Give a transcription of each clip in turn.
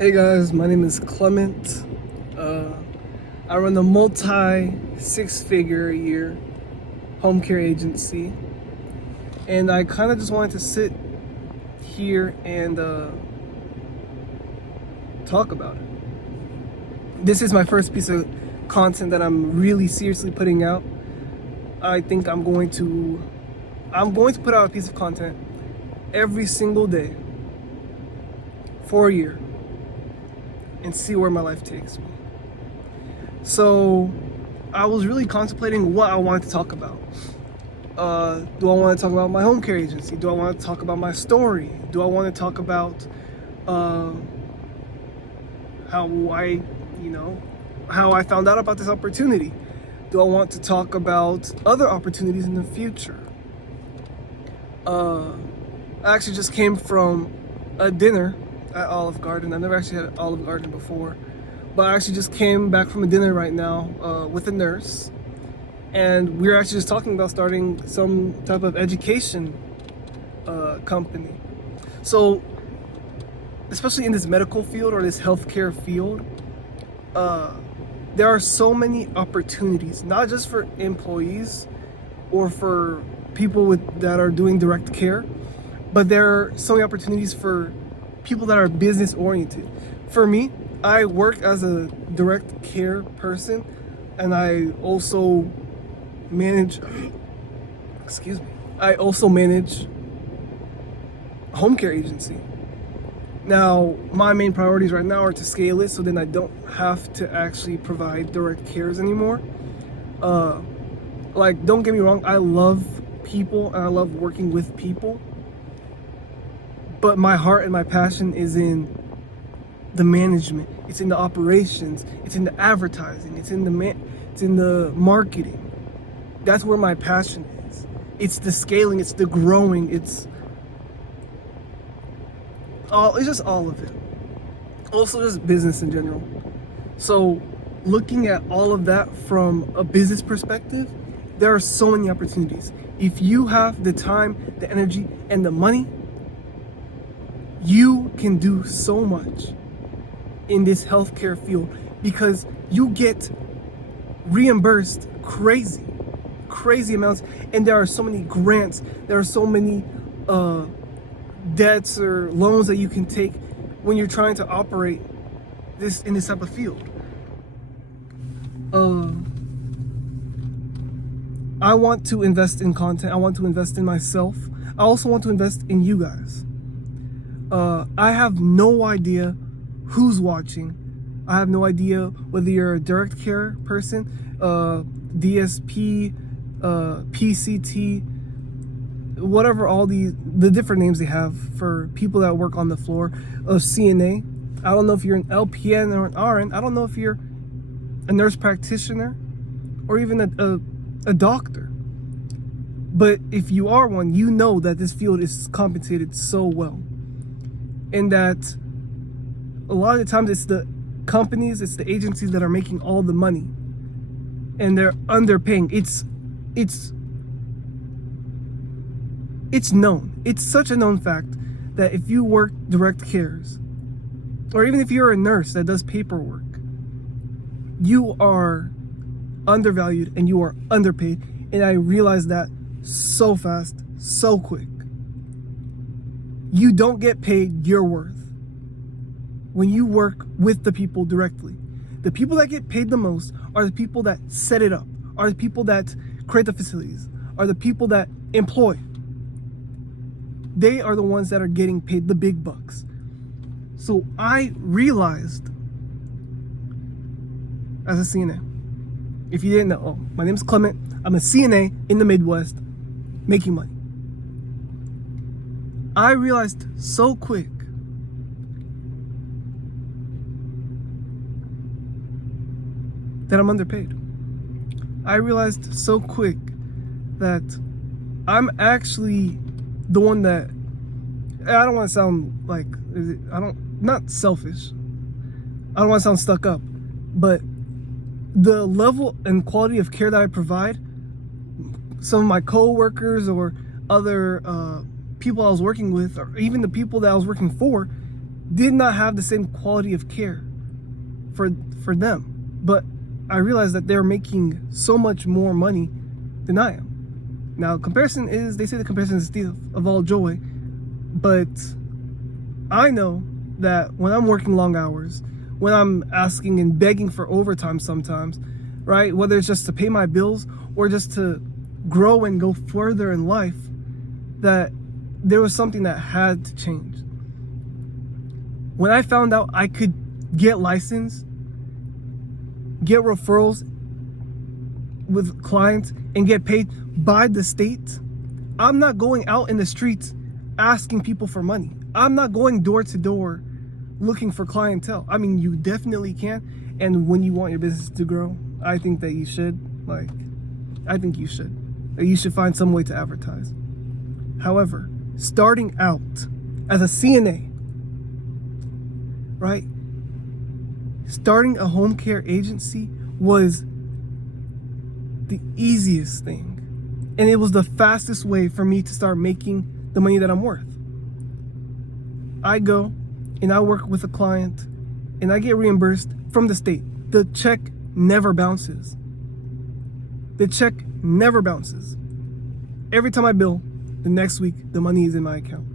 Hey guys, my name is Clement. I run a multi-six-figure a year home care agency, and I kind of just wanted to sit here and talk about it. This is my first piece of content that I'm really seriously putting out. I think I'm going to put out a piece of content every single day for a year and see where my life takes me. So I was really contemplating what I wanted to talk about. Do I want to talk about my home care agency? Do I want to talk about my story? Do I want to talk about how I found out about this opportunity? Do I want to talk about other opportunities in the future? I actually just came from a dinner at Olive Garden. I've never actually had Olive Garden before, but I actually just came back from a dinner right now with a nurse, and we're actually just talking about starting some type of education company. So, especially in this medical field or this healthcare field, there are so many opportunities, not just for employees or for people that are doing direct care, but there are so many opportunities for people that are business oriented. For me, I work as a direct care person, and I also manage I also manage a home care agency. Now, my main priorities right now are to scale it so then I don't have to actually provide direct cares anymore. Don't get me wrong, I love people and I love working with people, but my heart and my passion is in the management. It's in the operations. It's in the advertising. It's in the marketing. That's where my passion is. It's the scaling. It's the growing. It's just all of it. Also, just business in general. So, looking at all of that from a business perspective, there are so many opportunities. If you have the time, the energy, and the money, you can do so much in this healthcare field because you get reimbursed crazy amounts, and there are so many grants, there are so many debts or loans that you can take when you're trying to operate in this type of field. I want to invest in content. I want to invest in myself. I also want to invest in you guys. I have no idea who's watching. I have no idea whether you're a direct care person, DSP, PCT, whatever all the different names they have for people that work on the floor, of CNA. I don't know if you're an LPN or an RN. I don't know if you're a nurse practitioner or even a doctor. But if you are one, you know that this field is compensated so well. And that a lot of the times it's the companies, it's the agencies that are making all the money, and they're underpaying. It's known. It's such a known fact that if you work direct cares, or even if you're a nurse that does paperwork, you are undervalued and you are underpaid. And I realized that so fast, so quick. You don't get paid your worth when you work with the people directly. The people that get paid the most are the people that set it up, are the people that create the facilities, are the people that employ. They are the ones that are getting paid the big bucks. So I realized as a CNA, if you didn't know, my name is Clement. I'm a CNA in the Midwest making money. I realized so quick that I'm underpaid. I realized so quick that I'm actually the one that, I don't want to sound like, not selfish. I don't want to sound stuck up, but the level and quality of care that I provide, some of my co-workers or other people I was working with, or even the people that I was working for, did not have the same quality of care for them. But I realized that they're making so much more money than I am. Now, they say the comparison is the thief of all joy, but I know that when I'm working long hours, when I'm asking and begging for overtime sometimes, right, whether it's just to pay my bills or just to grow and go further in life, that there was something that had to change. When I found out I could get licensed, get referrals with clients, and get paid by the state, I'm not going out in the streets asking people for money. I'm not going door to door looking for clientele. I mean, you definitely can, and when you want your business to grow, I think that you should. I think you should. You should find some way to advertise. However, starting out as a CNA, right? Starting a home care agency was the easiest thing. And it was the fastest way for me to start making the money that I'm worth. I go and I work with a client and I get reimbursed from the state. The check never bounces. The check never bounces. Every time I bill, the next week, the money is in my account.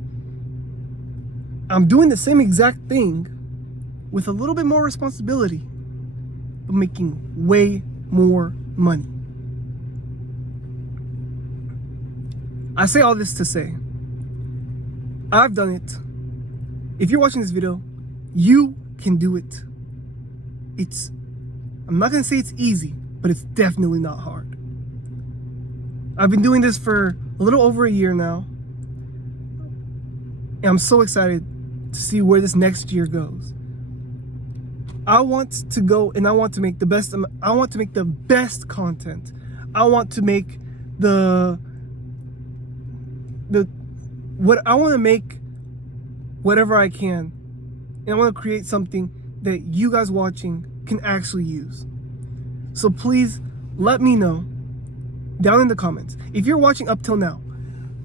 I'm doing the same exact thing with a little bit more responsibility, but making way more money. I say all this to say, I've done it. If you're watching this video, you can do it. I'm not gonna say it's easy, but it's definitely not hard. I've been doing this for a little over a year now, and I'm so excited to see where this next year goes. I want to go and I want to make the best. I want to make the best content. I want to make I want to make whatever I can, and I want to create something that you guys watching can actually use. So please let me know down in the comments. If you're watching up till now,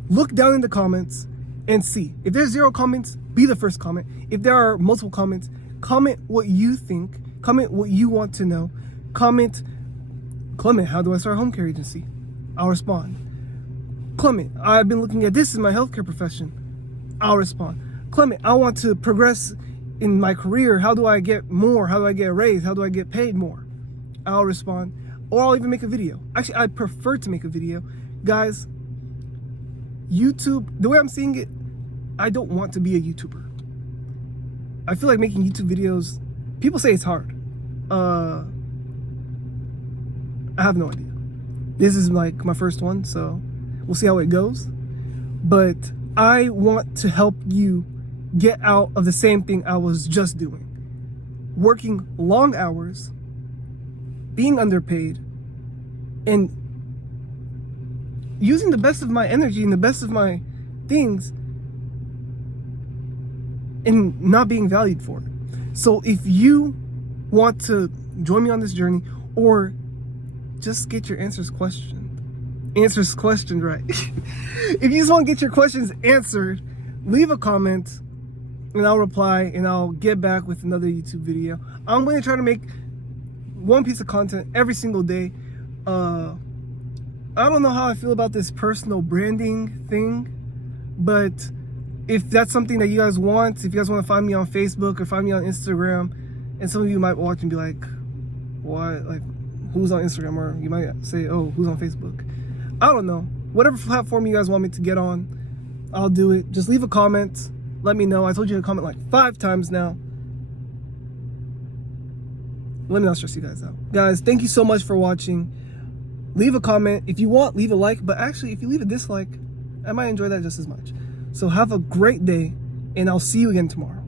look down in the comments and see. If there's 0 comments, be the first comment. If there are multiple comments, comment what you think. Comment what you want to know. Comment, Clement, how do I start a home care agency? I'll respond. Clement, I've been looking at this in my healthcare profession. I'll respond. Clement, I want to progress in my career. How do I get more? How do I get a raise? How do I get paid more? I'll respond. Or I'll even make a video. Actually, I prefer to make a video. Guys, YouTube, the way I'm seeing it, I don't want to be a YouTuber. I feel like making YouTube videos, people say it's hard. I have no idea. This is like my first one, so we'll see how it goes. But I want to help you get out of the same thing I was just doing. Working long hours, being underpaid, and using the best of my energy and the best of my things and not being valued for it. So if you want to join me on this journey, or just get your answers questioned right. If you just want to get your questions answered, leave a comment and I'll reply and I'll get back with another YouTube video. I'm going to try to make one piece of content every single day. I don't know how I feel about this personal branding thing, but if that's something that you guys want, if you guys want to find me on Facebook or find me on Instagram, and some of you might watch and be like, what, like, who's on Instagram? Or you might say, oh, who's on Facebook? I don't know. Whatever platform you guys want me to get on, I'll do it. Just leave a comment. Let me know. I told you to comment like 5 times now. Let me not stress you guys out. Guys, thank you so much for watching. Leave a comment. If you want, leave a like. But actually, if you leave a dislike, I might enjoy that just as much. So have a great day, and I'll see you again tomorrow.